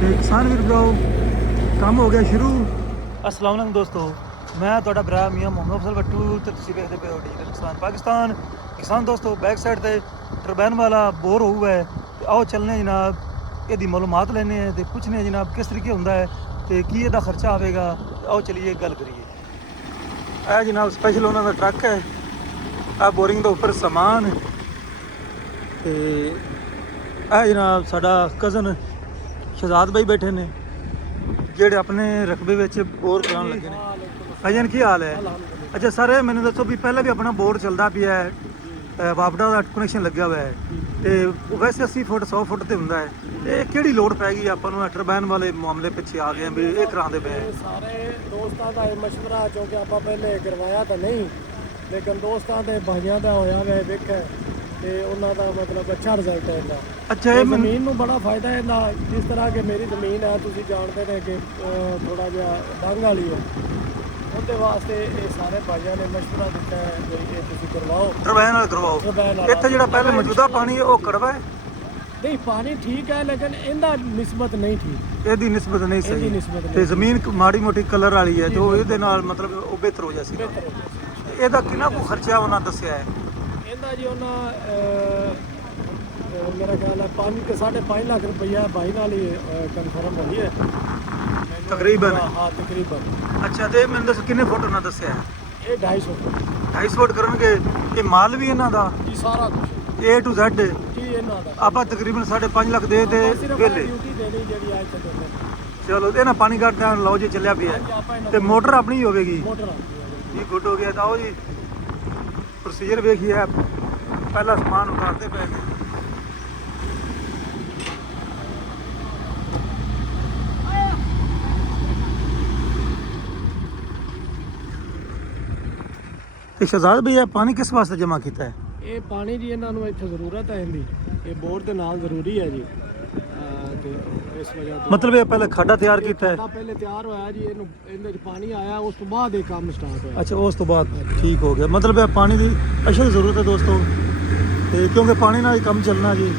ਤੇ ਕਿਸਾਨ ਵੀਰ ਭਰਾਓ ਕੰਮ ਹੋ ਗਿਆ ਸ਼ੁਰੂ। अस्सलाम वालेकुम दोस्तों, मैं ਤੁਹਾਡਾ ਭਰਾ ਮੀਆਂ ਮੁਹੰਮਦ ਅਫਜ਼ਲ ਬੱਟੂ ਤੇ ਤੁਸੀਂ ਵੇਖਦੇ ਪਏ ਹੋ ਡੀਜਲ ਪਾਕਿਸਤਾਨ। ਕਿਸਾਨ ਦੋਸਤੋ बैक साइड ਤੇ ਟਰਬਾइन वाला बोर ਹੋਊਗਾ ਤੇ ਆਓ ਚੱਲਨੇ ਜਨਾਬ ਇਹਦੀ ਮਾਲੂਮਾਤ ਲੈਣੇ ਆ ਤੇ ਪੁੱਛਨੇ ਜਨਾਬ ਕਿਸ ਤਰੀਕੇ ਹੁੰਦਾ ਹੈ ਤੇ ਕੀ ਇਹਦਾ ਖਰਚਾ ਆਵੇਗਾ। ਆਓ ਚਲਿਏ ਗੱਲ ਕਰੀਏ। ਇਹ ਜਨਾਬ ਸਪੈਸ਼ਲ ਉਹਨਾਂ ਦਾ ਟਰੱਕ ਹੈ। ਆ ਬੋਰਿੰਗ ਦੇ ਉੱਪਰ ਸਮਾਨ ਤੇ ਇਹ ਜਨਾਬ ਸਾਡਾ ਕਜ਼ਨ ਸ਼ਹਜ਼ਾਦ भाई बैठे ने ਜਿਹੜੇ ਆਪਣੇ ਰਕਬੇ ਵਿੱਚ ਬੋਰ ਕਰਾਉਣ ਲੱਗੇ ਨੇ। ਭਾਈਜਾਨ ਕੀ ਹਾਲ ਹੈ? ਅੱਛਾ ਸਰ ਮੈਨੂੰ ਦੱਸੋ ਵੀ ਪਹਿਲਾਂ ਵੀ ਆਪਣਾ ਬੋਰ ਚੱਲਦਾ ਪਿਆ ਹੈ, ਵਾਪਡਾ ਦਾ ਕਨੈਕਸ਼ਨ ਲੱਗਿਆ ਹੋਇਆ ਹੈ ਤੇ ਵੈਸੇ 80 ਫੁੱਟ 100 ਫੁੱਟ ਤੇ ਹੁੰਦਾ ਹੈ। ਇਹ ਕਿਹੜੀ ਲੋੜ ਪੈ ਗਈ ਆਪਾਂ ਨੂੰ ਟਰਬਾइन ਵਾਲੇ ਮਾਮਲੇ ਪਿੱਛੇ ਆ ਗਏ ਵੀ ਇਹ ਕਰਾਉਂਦੇ ਪਏ? ਸਾਰੇ ਦੋਸਤਾਂ ਦਾ ਇਹ ਮਸ਼ਵਰਾ ਕਿਉਂਕਿ ਆਪਾਂ ਪਹਿਲੇ ਕਰਵਾਇਆ ਤਾਂ ਨਹੀਂ, ਲੇਕਿਨ ਦੋਸਤਾਂ ਦੇ ਭਾਈਆਂ ਦਾ ਹੋਇਆ ਵੇ ਵੇਖਿਆ ਤੇ ਉਹਨਾਂ ਦਾ ਮਤਲਬ ਅੱਛਾ ਰਿਜ਼ਲਟ ਹੈ ਇਹਦਾ। ਅੱਛਾ ਇਹ ਜ਼ਮੀਨ ਨੂੰ ਬੜਾ ਫਾਇਦਾ ਹੈ ਇਹਦਾ। ਜਿਸ ਤਰ੍ਹਾਂ ਕਿ ਮੇਰੀ ਜ਼ਮੀਨ ਹੈ ਤੁਸੀਂ ਜਾਣਦੇ ਨੇ ਕਿ ਥੋੜਾ ਜਿਹਾ ਡੰਗ ਵਾਲੀ ਹੈ, ਉਹਦੇ ਵਾਸਤੇ ਇਹ ਸਾਰੇ ਭਾਈਆਂ ਨੇ ਮਸ਼ਵਰਾ ਦਿੱਤਾ ਹੈ ਕਿ ਇਹ ਤੁਸੀਂ ਕਰਵਾਓ ਟਰਬਾइन ਨਾਲ ਕਰਵਾਓ। ਇੱਥੇ ਜਿਹੜਾ ਪਹਿਲੇ ਮੌਜੂਦਾ ਪਾਣੀ ਹੈ ਉਹ ਕੜਵਾ ਹੈ? ਨਹੀਂ ਪਾਣੀ ਠੀਕ ਹੈ ਲੇਕਿਨ ਇਹਦਾ ਨਿਸਬਤ ਨਹੀਂ ਠੀਕ, ਇਹਦੀ ਨਿਸਬਤ ਨਹੀਂ ਇਹਦੀ ਸਹੀ ਨਿਸਬਤ ਤੇ ਨਹੀਂ ਜ਼ਮੀਨ ਮਾੜੀ ਮੋਟੀ ਕਲਰ ਵਾਲੀ ਹੈ ਜੋ ਇਹਦੇ ਨਾਲ ਮਤਲਬ ਉਹ ਬਿਹਤਰ ਹੋ ਜਾਸੀ। ਬਿਹਤਰ ਹੋ ਜਾਏ। ਇਹਦਾ ਕਿੰਨਾ ਕੁ ਖਰਚਾ ਉਹਨਾਂ ਦੱਸਿਆ ਹੈ? ਇਹਦਾ ਜੀ ਉਹਨਾਂ ਮੇਰਾ ਖਿਆਲ ਹੈ 5.5 ਲੱਖ ਰੁਪਈਆ ਬਾਈ ਨਾਲ ਹੀ ਕਨਫਰਮ ਹੋਈ ਹੈ ਤਕਰੀਬਨ। ਹਾਂ ਤਕਰੀਬਨ। ਅੱਛਾ ਤੇ ਮੈਨੂੰ ਦੱਸੋ ਕਿੰਨੇ ਫੁੱਟ ਉਹਨਾਂ ਦੱਸਿਆ ਹੈ? ਇਹ 250 250 ਫੁੱਟ ਕਰਨਗੇ। ਇਹ ਮਾਲ ਵੀ ਇਹਨਾਂ ਦਾ ਜੀ ਸਾਰਾ ਕੁਝ A to Z ਜੀ ਇਹਨਾਂ ਦਾ। ਆਪਾਂ ਤਕਰੀਬਨ 5.5 ਲੱਖ ਦੇ ਤੇ ਵੇਲੇ। ਡਿਊਟੀ ਦੇਣੀ ਜਿਹੜੀ ਅੱਜ ਤੱਕ ਦਿੰਦੇ ਨੇ। ਚਲੋ ਇਹ ਨਾ ਪਾਣੀ ਕੱਢਦਾ ਲਓ ਜੀ ਚੱਲਿਆ ਪਿਆ ਹਾਂਜੀ, ਆਪਾਂ ਇਹਨਾਂ ਤੇ ਮੋਟਰ ਆਪਣੀ ਹੀ ਹੋਵੇਗੀ ਮੋਟਰ ਜੀ। ਗੁੱਡ ਹੋ ਗਿਆ ਤਾਂ ਆਓ ਜੀ ਪ੍ਰੋਸੀਜਰ ਵੇਖੀਏ। ਪਹਿਲਾ ਸਮਾਨ ਉਤਾਰਦੇ ਪਏ ਨੇ। ਤੇ ਸ਼ਹਜ਼ਾਦ ਭਈਆ ਪਾਣੀ ਕਿਸ ਵਾਸਤੇ ਜਮ੍ਹਾਂ ਕੀਤਾ ਹੈ? ਇਹ ਪਾਣੀ ਦੀ ਇਹਨਾਂ ਨੂੰ ਇੱਥੇ ਜ਼ਰੂਰਤ ਹੈ ਇਹਦੀ, ਇਹ ਬੋਰ ਦੇ ਨਾਲ ਜ਼ਰੂਰੀ ਹੈ ਜੀ। ਤੇ ਇਸ ਵਜ੍ਹਾ ਤੋਂ ਮਤਲਬ ਇਹ ਪਹਿਲੇ ਖਾਡਾ ਤਿਆਰ ਕੀਤਾ ਹੈ? ਖਾਡਾ ਪਹਿਲੇ ਤਿਆਰ ਹੋਇਆ ਜੀ, ਇਹਨੂੰ ਇਹਦੇ 'ਚ ਪਾਣੀ ਆਇਆ ਉਸ ਤੋਂ ਬਾਅਦ ਇਹ ਕੰਮ ਸਟਾਰਟ ਹੋਇਆ। ਅੱਛਾ ਉਸ ਤੋਂ ਬਾਅਦ ਠੀਕ ਹੋ ਗਿਆ। ਮਤਲਬ ਇਹ ਪਾਣੀ ਦੀ ਅਸਲ ਜ਼ਰੂਰਤ ਹੈ ਦੋਸਤੋ ਤੇ ਕਿਉਂਕਿ ਪਾਣੀ ਨਾਲ ਹੀ ਕੰਮ ਚੱਲਣਾ ਜੀ।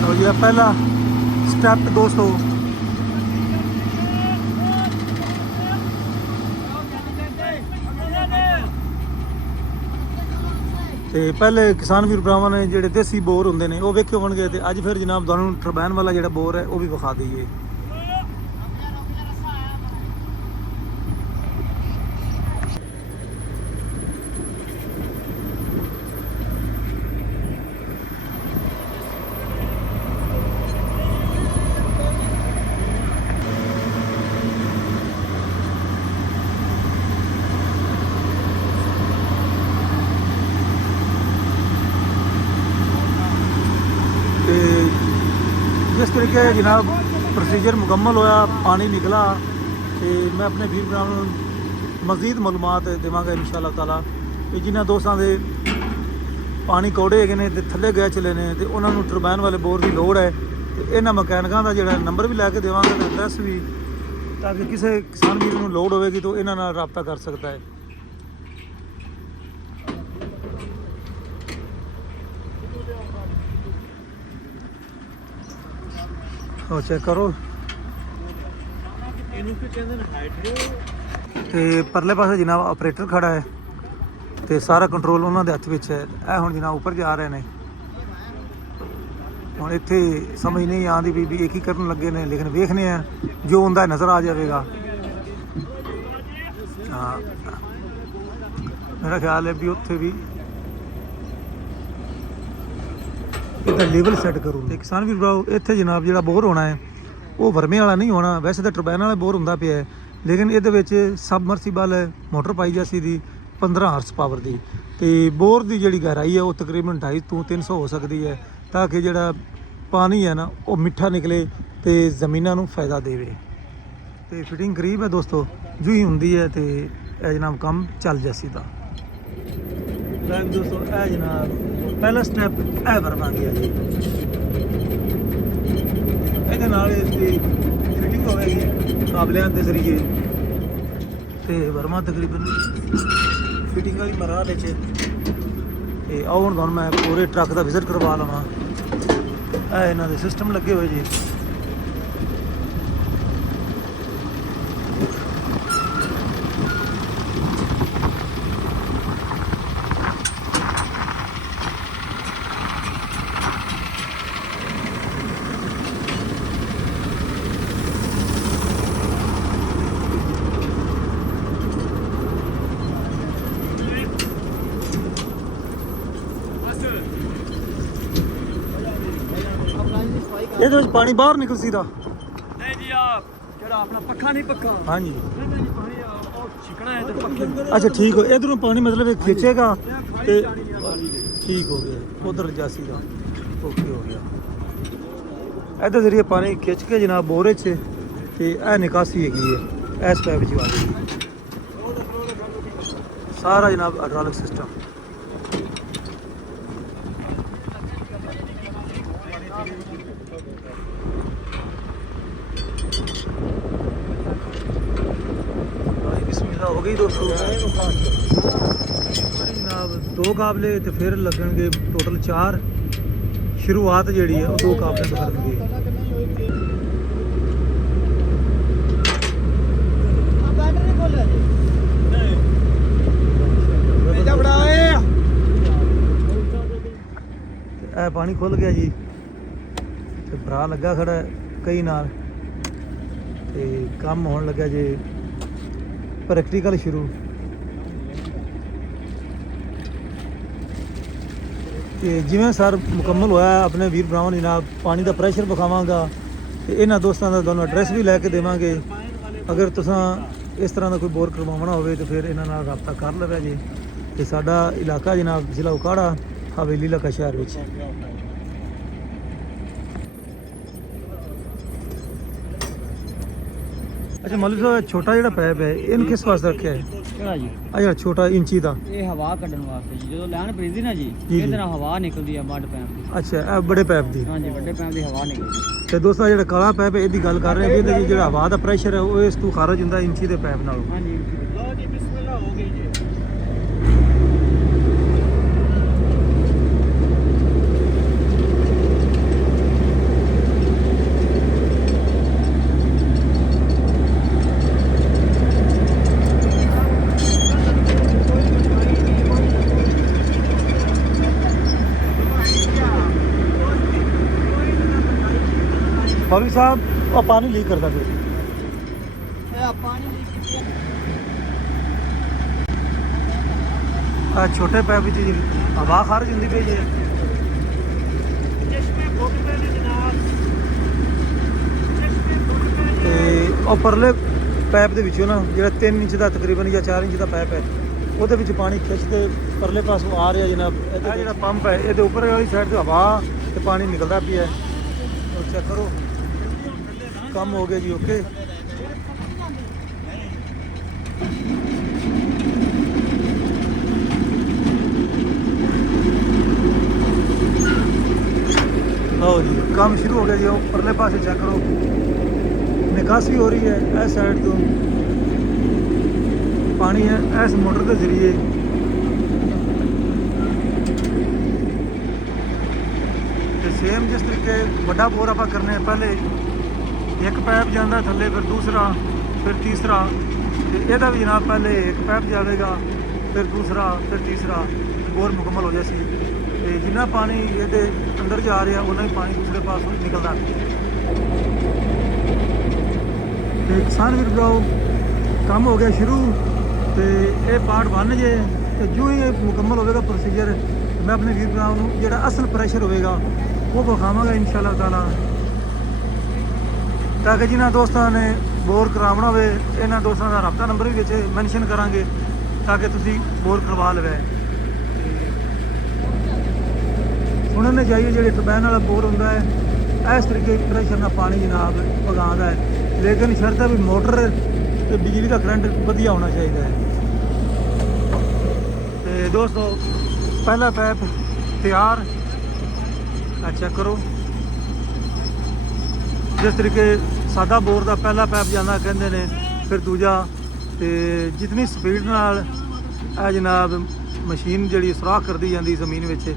ਲਓ ਜੀ ਪਹਿਲਾ ਸਟੈਪ ਦੋਸਤੋ। ਤੇ ਪਹਿਲੇ ਕਿਸਾਨ ਵੀਰ ਭਰਾਵਾਂ ਨੇ ਜਿਹੜੇ ਦੇਸੀ ਬੋਰ ਹੁੰਦੇ ਨੇ ਉਹ ਵੇਖੇ ਹੋਣਗੇ ਤੇ ਅੱਜ ਫਿਰ ਜਨਾਬ ਤੁਹਾਨੂੰ ਟਰਬਾइन ਵਾਲਾ ਜਿਹੜਾ ਬੋਰ ਹੈ ਉਹ ਵੀ ਵਿਖਾ ਦਈਏ। ਤੇ ਜਿਸ ਤਰੀਕੇ ਜਨਾਬ ਪ੍ਰੋਸੀਜਰ ਮੁਕੰਮਲ ਹੋਇਆ, ਪਾਣੀ ਨਿਕਲਾ ਤੇ ਮੈਂ ਆਪਣੇ ਵੀਰ ਭਰਾਵਾਂ ਨੂੰ ਮਜ਼ੀਦ ਮਾਲੂਮਾਤ ਦੇਵਾਂਗਾ ਇਨਸ਼ਾਅੱਲਾ ਤਾਲਾ। ਤੇ ਜਿਨ੍ਹਾਂ ਦੋਸਤਾਂ ਦੇ ਪਾਣੀ ਕੌੜੇ ਹੈਗੇ ਨੇ ਤੇ ਥੱਲੇ ਗਏ ਚਲੇ ਨੇ ਤੇ ਉਹਨਾਂ ਨੂੰ ਟਰਬਾइन ਵਾਲੇ ਬੋਰ ਦੀ ਲੋੜ ਹੈ ਤੇ ਇਹਨਾਂ ਮਕੈਨਿਕਾਂ ਦਾ ਜਿਹੜਾ ਨੰਬਰ ਵੀ ਲੈ ਕੇ ਦੇਵਾਂਗਾ ਤੇ ਐਡਰੈਸ ਵੀ, ਤਾਂ ਕਿ ਕਿਸੇ ਕਿਸਾਨ ਵੀਰ ਨੂੰ ਲੋੜ ਹੋਵੇਗੀ ਤਾਂ ਇਹਨਾਂ ਨਾਲ ਰਾਬਤਾ ਕਰ ਸਕਦਾ ਹੈ। ਉਹ ਚੈੱਕ ਕਰੋ। ਇਹਨੂੰ ਕੀ ਕਹਿੰਦੇ ਨੇ ਹਾਈਡਰੋ। ਤੇ ਪਰਲੇ ਪਾਸੇ ਜਨਾਬ ਆਪਰੇਟਰ ਖੜਾ ਹੈ ਤੇ ਸਾਰਾ ਕੰਟਰੋਲ ਉਹਨਾਂ ਦੇ ਹੱਥ ਵਿੱਚ ਹੈ। ਇਹ ਹੁਣ ਜਨਾਬ ਉੱਪਰ ਜਾ ਰਹੇ ਨੇ। ਹੁਣ ਇੱਥੇ ਸਮਝ ਨਹੀਂ ਆਉਂਦੀ ਵੀ ਇਹ ਕੀ ਕਰਨ ਲੱਗੇ ਨੇ, ਲੇਕਿਨ ਵੇਖਨੇ ਆ ਜੋ ਹੁੰਦਾ ਨਜ਼ਰ ਆ ਜਾਵੇਗਾ। ਹਾਂ ਮੇਰਾ ਖਿਆਲ ਹੈ ਵੀ ਉੱਥੇ ਵੀ ਇਹਦਾ ਲੈਵਲ ਸੈੱਟ ਕਰੂ। ਤੇ ਕਿਸਾਨ ਵੀਰ ਭਰਾਓ ਇੱਥੇ ਜਨਾਬ ਜਿਹੜਾ ਬੋਰ ਹੋਣਾ ਹੈ ਉਹ ਵਰਮੇ ਵਾਲਾ ਨਹੀਂ ਹੋਣਾ। ਵੈਸੇ ਤਾਂ ਟਰਬਾइन ਵਾਲਾ ਬੋਰ ਹੁੰਦਾ ਪਿਆ ਹੈ, ਲੇਕਿਨ ਇਹਦੇ ਵਿੱਚ ਸਬਮਰਸੀਬਲ ਮੋਟਰ ਪਾਈ ਜਾਸੀ ਦੀ 15 ਹਾਰਸ ਪਾਵਰ ਦੀ। ਤੇ ਬੋਰ ਦੀ ਜਿਹੜੀ ਗਹਿਰਾਈ ਹੈ ਉਹ ਤਕਰੀਬਨ 250 ਤੋਂ 300 ਹੋ ਸਕਦੀ ਹੈ, ਤਾਂ ਕਿ ਜਿਹੜਾ ਪਾਣੀ ਹੈ ਨਾ ਉਹ ਮਿੱਠਾ ਨਿਕਲੇ ਤੇ ਜ਼ਮੀਨਾਂ ਨੂੰ ਫਾਇਦਾ ਦੇਵੇ। ਤੇ ਫਿਟਿੰਗ ਕਰੀਬ ਹੈ ਦੋਸਤੋ, ਜੋ ਹੀ ਹੁੰਦੀ ਹੈ ਤੇ ਇਹ ਜਨਾਬ ਕੰਮ ਚੱਲ ਜਾਸੀ ਦਾ। ਦੋਸਤੋ ਇਹ ਜਨਾਬ ਪਹਿਲਾ ਸਟੈਪ ਇਹ ਵਰਮਾ ਗਿਆ ਜੀ। ਇਹਦੇ ਨਾਲ ਇਸ ਦੀ ਫਿਟਿੰਗ ਹੋਵੇਗੀ ਕਾਬਲਿਆਂ ਦੇ ਜ਼ਰੀਏ ਤੇ ਵਰਮਾ ਤਕਰੀਬਨ ਫਿਟਿੰਗ ਵਾਲੀ ਮਰਾਹਲ ਵਿੱਚ ਤੇ ਆਓ ਹੁਣ ਤੁਹਾਨੂੰ ਮੈਂ ਪੂਰੇ ਟਰੱਕ ਦਾ ਵਿਜ਼ਿਟ ਕਰਵਾ ਲਵਾਂ। ਇਹ ਇਹਨਾਂ ਦੇ ਸਿਸਟਮ ਲੱਗੇ ਹੋਏ ਜੀ। ਇਹਦੇ ਵਿੱਚ ਪਾਣੀ ਬਾਹਰ ਨਿਕਲ ਸੀਦਾ ਨਹੀਂ ਜੀ ਆ ਜਿਹੜਾ ਆਪਣਾ ਪੱਖਾ ਨਹੀਂ ਪੱਖਾ ਹਾਂਜੀ ਨਹੀਂ ਪਾਣੀ ਉਹ ਛਿਕਣਾ ਹੈ ਤੇ ਪੱਖੇ ਅੱਛਾ ਠੀਕ ਹੋ ਇਧਰੋਂ ਪਾਣੀ ਮਤਲਬ ਇਹ ਖਿੱਚੇਗਾ ਤੇ ਠੀਕ ਹੋ ਗਿਆ ਉਧਰ ਜਾਸੀ ਦਾ ਓਕੇ ਹੋ ਗਿਆ। ਇਹਦੇ ਜ਼ਰੀਏ ਪਾਣੀ ਖਿੱਚ ਕੇ ਜਨਾਬ ਬੋਰੇ 'ਚ ਤੇ ਇਹ ਨਿਕਾਸੀ ਹੈਗੀ ਹੈ ਇਸ ਪੈਪ 'ਚ ਆ ਗਈ ਸਾਰਾ ਜਨਾਬ ਹਾਈਡ੍ਰੋਲਿਕ ਸਿਸਟਮ। हो गई दोस्तों जनाब 2 काबले तो फिर लगनगे टोटल 4 शुरुआत जी है 2 काबले तो करनगे। पानी खुल गया जी ते भरा लगा खड़ा कई नाल ते काम होने लगा जी प्रैक्टिकल शुरू। ਤੇ ਜਿਵੇਂ ਸਰ ਮੁਕੰਮਲ ਹੋਇਆ ਆਪਣੇ ਵੀਰ ਭਰਾਵਾਂ ਨੂੰ ਜਨਾਬ ਪਾਣੀ ਦਾ ਪ੍ਰੈਸ਼ਰ ਵਿਖਾਵਾਂਗਾ ਤੇ ਇਹਨਾਂ ਦੋਸਤਾਂ ਦਾ ਤੁਹਾਨੂੰ ਐਡਰੈਸ ਵੀ ਲੈ ਕੇ ਦੇਵਾਂਗੇ। ਅਗਰ ਤੁਸੀਂ ਇਸ ਤਰ੍ਹਾਂ ਦਾ ਕੋਈ ਬੋਰ ਕਰਵਾਉਣਾ ਹੋਵੇ ਤਾਂ ਫਿਰ ਇਹਨਾਂ ਨਾਲ ਰਾਬਤਾ ਕਰ ਲਵੇ ਜੀ। ਤੇ ਸਾਡਾ ਇਲਾਕਾ ਜਨਾਬ ਜ਼ਿਲ੍ਹਾ ਉਕਾੜਾ ਹਵੇਲੀ ਇਲਾਕਾ ਸ਼ਹਿਰ ਵਿੱਚ। अच्छा मौलवी साहब छोटा ਜਿਹੜਾ ਪੈਪ ਹੈ ਇਹਨੂੰ ਕਿਸ ਵਾਸਤੇ ਰੱਖਿਆ ਹੈ? ਕਿਹੜਾ ਜੀ ਆ ਜਿਹੜਾ ਛੋਟਾ ਇੰਚੀ ਦਾ ਇਹ ਹਵਾ ਕੱਢਣ ਵਾਸਤੇ ਜੀ। ਜਦੋਂ ਲੈਣ ਪਰੀਦੀ ਨਾ ਜੀ ਜੀ। ਇਹਦੇ ਨਾਲ ਹਵਾ ਨਿਕਲਦੀ ਆ ਮੱਡ ਪੈਪ ਦੀ। ਅੱਛਾ ਇਹ ਬੜੇ ਪੈਪ ਦੀ। ਹਾਂਜੀ ਵੱਡੇ ਪੈਪ ਦੀ ਹਵਾ ਨਿਕਲਦੀ। ਤੇ ਦੋਸਤਾਂ ਜਿਹੜਾ ਕਾਲਾ ਪੈਪ ਹੈ ਇਹਦੀ ਗੱਲ ਕਰ ਰਹੇ ਹਾਂ ਵੀ ਇਹਦੇ 'ਚ ਜਿਹੜਾ ਹਵਾ ਦਾ ਪ੍ਰੈਸ਼ਰ ਹੈ ਉਹ ਇਸ ਤੋਂ ਖਾਰਜ ਹੁੰਦਾ ਇੰਚੀ ਦੇ ਪੈਪ ਨਾਲੋਂ। ਹਾਂਜੀ ਲਓ ਜੀ ਬਿਸਮਿਲ੍ਲਾ ਹੋ ਗਈ ਜੀ। मौलवी साहब और पानी लीक करता फिर पानी छोटे पैप जी हवा खारज होंगी पई है। और परले पैप ਦੇ ਵਿੱਚੋਂ ਨਾ ਜਿਹੜਾ 3 ਇੰਚ ਦਾ ਤਕਰੀਬਨ ਜਾਂ 4 ਇੰਚ ਦਾ ਪੈਪ ਹੈ ਉਹਦੇ ਵਿੱਚ ਪਾਣੀ ਖਿੱਚਦੇ ਪਰਲੇ ਪਾਸੋਂ ਆ ਰਿਹਾ ਜਨਾਬ। ਇਹ ਜਿਹੜਾ ਪੰਪ ਹੈ ਇਹਦੇ ਉੱਪਰ ਵਾਲੀ ਸਾਈਡ ਤੋਂ ਹਵਾ ਤੇ ਪਾਣੀ ਨਿਕਲਦਾ ਪਿਆ ਹੈ। ਚੈੱਕ ਕਰੋ ਕੰਮ ਹੋ ਗਿਆ ਜੀ ਓਕੇ। ਲਓ ਜੀ ਕੰਮ ਸ਼ੁਰੂ ਹੋ ਗਿਆ ਜੀ। ਉਹ ਪਰਲੇ ਪਾਸੇ ਚੈੱਕ ਕਰੋ ਨਿਕਾਸੀ ਹੋ ਰਹੀ ਹੈ ਇਸ ਸਾਈਡ ਤੋਂ ਪਾਣੀ ਹੈ ਇਸ ਮੋਟਰ ਦੇ ਜ਼ਰੀਏ। ਤੇ ਸੇਮ ਜਿਸ ਤਰੀਕੇ ਵੱਡਾ ਬੋਰ ਆਪਾਂ ਕਰਨੇ ਆ ਪਹਿਲੇ ਇੱਕ ਪੈਪ ਜਾਂਦਾ ਥੱਲੇ ਫਿਰ ਦੂਸਰਾ ਫਿਰ ਤੀਸਰਾ ਤੇ ਇਹਦਾ ਵੀ ਜਨਾਬ ਪਹਿਲੇ ਇੱਕ ਪੈਪ ਜਾਵੇਗਾ ਫਿਰ ਦੂਸਰਾ ਫਿਰ ਤੀਸਰਾ ਬੋਰ ਮੁਕੰਮਲ ਹੋ ਜਾਸੀ। ਤੇ ਜਿੰਨਾ ਪਾਣੀ ਇਹਦੇ ਅੰਦਰ ਜਾ ਰਿਹਾ ਉਹਨਾਂ ਹੀ ਪਾਣੀ ਦੂਸਰੇ ਪਾਸੋਂ ਨਿਕਲਦਾ। ਤੇ ਕਿਸਾਨ ਵੀਰ ਭਰਾਓ ਕੰਮ ਹੋ ਗਿਆ ਸ਼ੁਰੂ ਤੇ ਇਹ ਪਾਰਟ 1 ਜੇ ਤੇ ਜੋ ਹੀ ਇਹ ਮੁਕੰਮਲ ਹੋਵੇਗਾ ਪ੍ਰੋਸੀਜਰ ਮੈਂ ਆਪਣੇ ਵੀਰ ਭਰਾਵਾਂ ਨੂੰ ਜਿਹੜਾ ਅਸਲ ਪ੍ਰੈਸ਼ਰ ਹੋਵੇਗਾ ਉਹ ਵਿਖਾਵਾਂਗਾ ਇਨਸ਼ਾਅੱਲਾ ਤਾਲਾ। ਤਾਂ ਕਿ ਜਿਨ੍ਹਾਂ ਦੋਸਤਾਂ ਨੇ ਬੋਰ ਕਰਾਉਣਾ ਹੋਵੇ ਇਹਨਾਂ ਦੋਸਤਾਂ ਦਾ ਰਾਬਤਾ ਨੰਬਰ ਵੀ ਵਿੱਚ ਮੈਂਸ਼ਨ ਕਰਾਂਗੇ ਤਾਂ ਕਿ ਤੁਸੀਂ ਬੋਰ ਕਰਵਾ ਲਵੇ। ਸੁਣਨ ਨੇ ਜਾਈਏ ਜਿਹੜੇ ਟਰਬਾਈਨ ਵਾਲਾ ਬੋਰ ਹੁੰਦਾ ਹੈ ਇਸ ਤਰੀਕੇ ਪ੍ਰੈਸ਼ਰ ਨਾਲ ਪਾਣੀ ਜਨਾਬ ਵਗਾਉਂਦਾ ਹੈ ਲੇਕਿਨ ਸ਼ਰਤ ਹੈ ਵੀ ਮੋਟਰ ਤੇ ਬਿਜਲੀ ਦਾ ਕਰੰਟ ਵਧੀਆ ਹੋਣਾ ਚਾਹੀਦਾ ਹੈ। ਤੇ ਦੋਸਤੋ ਪਹਿਲਾ ਪੈਪ ਤਿਆਰ ਚੈੱਕ ਕਰੋ ਜਿਸ ਤਰੀਕੇ ਸਾਦਾ ਬੋਰ ਦਾ ਪਹਿਲਾ ਪੈਪ ਜਾਂਦਾ ਕਹਿੰਦੇ ਨੇ ਫਿਰ ਦੂਜਾ ਤੇ ਜਿਤਨੀ ਸਪੀਡ ਨਾਲ ਇਹ ਜਨਾਬ ਮਸ਼ੀਨ ਜਿਹੜੀ ਸੁਰਾਖ ਕਰਦੀ ਜਾਂਦੀ ਜ਼ਮੀਨ ਵਿੱਚ।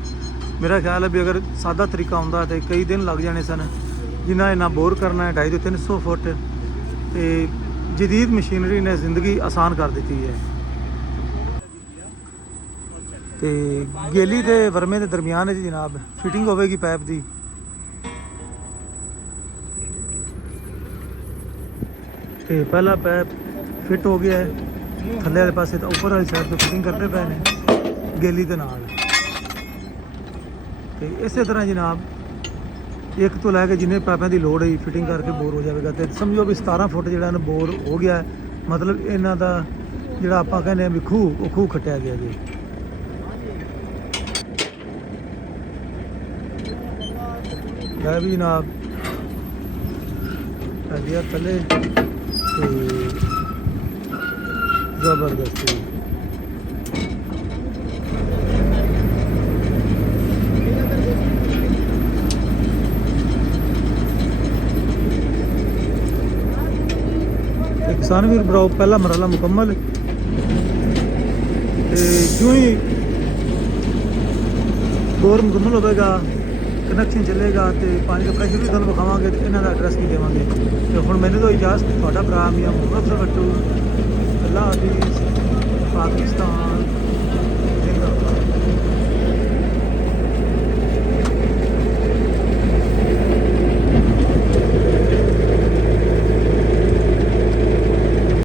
ਮੇਰਾ ਖਿਆਲ ਹੈ ਵੀ ਅਗਰ ਸਾਦਾ ਤਰੀਕਾ ਹੁੰਦਾ ਤੇ ਕਈ ਦਿਨ ਲੱਗ ਜਾਣੇ ਸਨ। ਜਿਨ੍ਹਾਂ ਇਹਨਾਂ ਬੋਰ ਕਰਨਾ ਹੈ 250 ਤੋਂ 300 ਫੁੱਟ, ਤੇ ਜਦੀਦ ਮਸ਼ੀਨਰੀ ਨੇ ਜ਼ਿੰਦਗੀ ਆਸਾਨ ਕਰ ਦਿੱਤੀ ਹੈ। ਤੇ ਗੇਲੀ ਤੇ ਵਰਮੇ ਦੇ ਦਰਮਿਆਨ ਜੀ ਜਨਾਬ ਫਿਟਿੰਗ ਹੋਵੇਗੀ ਪਾਈਪ ਦੀ। ਤੇ ਪਹਿਲਾ ਪੈਪ ਫਿੱਟ ਹੋ ਗਿਆ ਹੈ, ਥੱਲੇ ਵਾਲੇ ਪਾਸੇ ਤਾਂ ਉੱਪਰ ਵਾਲੀ ਸਾਈਡ ਤੋਂ ਫਿਟਿੰਗ ਕਰਦੇ ਪਏ ਨੇ ਗੇਲੀ ਦੇ ਨਾਲ। ਤੇ ਇਸੇ ਤਰ੍ਹਾਂ ਜਨਾਬ ਇੱਕ ਤੋਂ ਲੈ ਕੇ ਜਿੰਨੇ ਪਾਈਪਾਂ ਦੀ ਲੋੜ ਹੈ ਫਿਟਿੰਗ ਕਰਕੇ ਬੋਰ ਹੋ ਜਾਵੇਗਾ। ਤੇ ਸਮਝੋ ਵੀ 17 ਫੁੱਟ ਜਿਹੜਾ ਇਹਨੂੰ ਬੋਰ ਹੋ ਗਿਆ ਹੈ। ਮਤਲਬ ਇਹਨਾਂ ਦਾ ਜਿਹੜਾ ਆਪਾਂ ਕਹਿੰਦੇ ਆ ਵੀ ਖੂਹ, ਉਹ ਖੂਹ ਖੱਟਿਆ ਗਿਆ ਜੀ। ਲੈ ਵੀ ਜਨਾਬ ਗਿਆ ਥੱਲੇ ਤੇ ਜ਼ਬਰਦਸਤੀ ਕਿਸਾਨ ਵੀਰ ਭਰਾਓ, ਪਹਿਲਾ ਮਰਹਲਾ ਮੁਕੰਮਲ। ਤੇ ਜਿਉਂ ਹੀ ਬੋਰ ਮੁਕੰਮਲ ਹੋਵੇਗਾ, ਕਨੈਕਸ਼ਨ ਚੱਲੇਗਾ ਤੇ ਪਾਣੀ ਦਾ ਪ੍ਰੈਸ਼ਰ ਵੀ ਤੁਹਾਨੂੰ ਵਿਖਾਵਾਂਗੇ ਤੇ ਇਹਨਾਂ ਦਾ ਐਡਰੈਸ ਵੀ ਦੇਵਾਂਗੇ। ਤੇ ਹੁਣ ਮੈਨੂੰ ਤਾਂ ਇਜਾਜ਼ਤ, ਤੁਹਾਡਾ ਭਰਾ ਮੀਆਂ ਮੁਹੰਮਦ ਅਫਜ਼ਲ ਬੱਟੂ। ਅੱਲਾਹ ਹਾਫਿਜ਼। ਪਾਕਿਸਤਾਨ।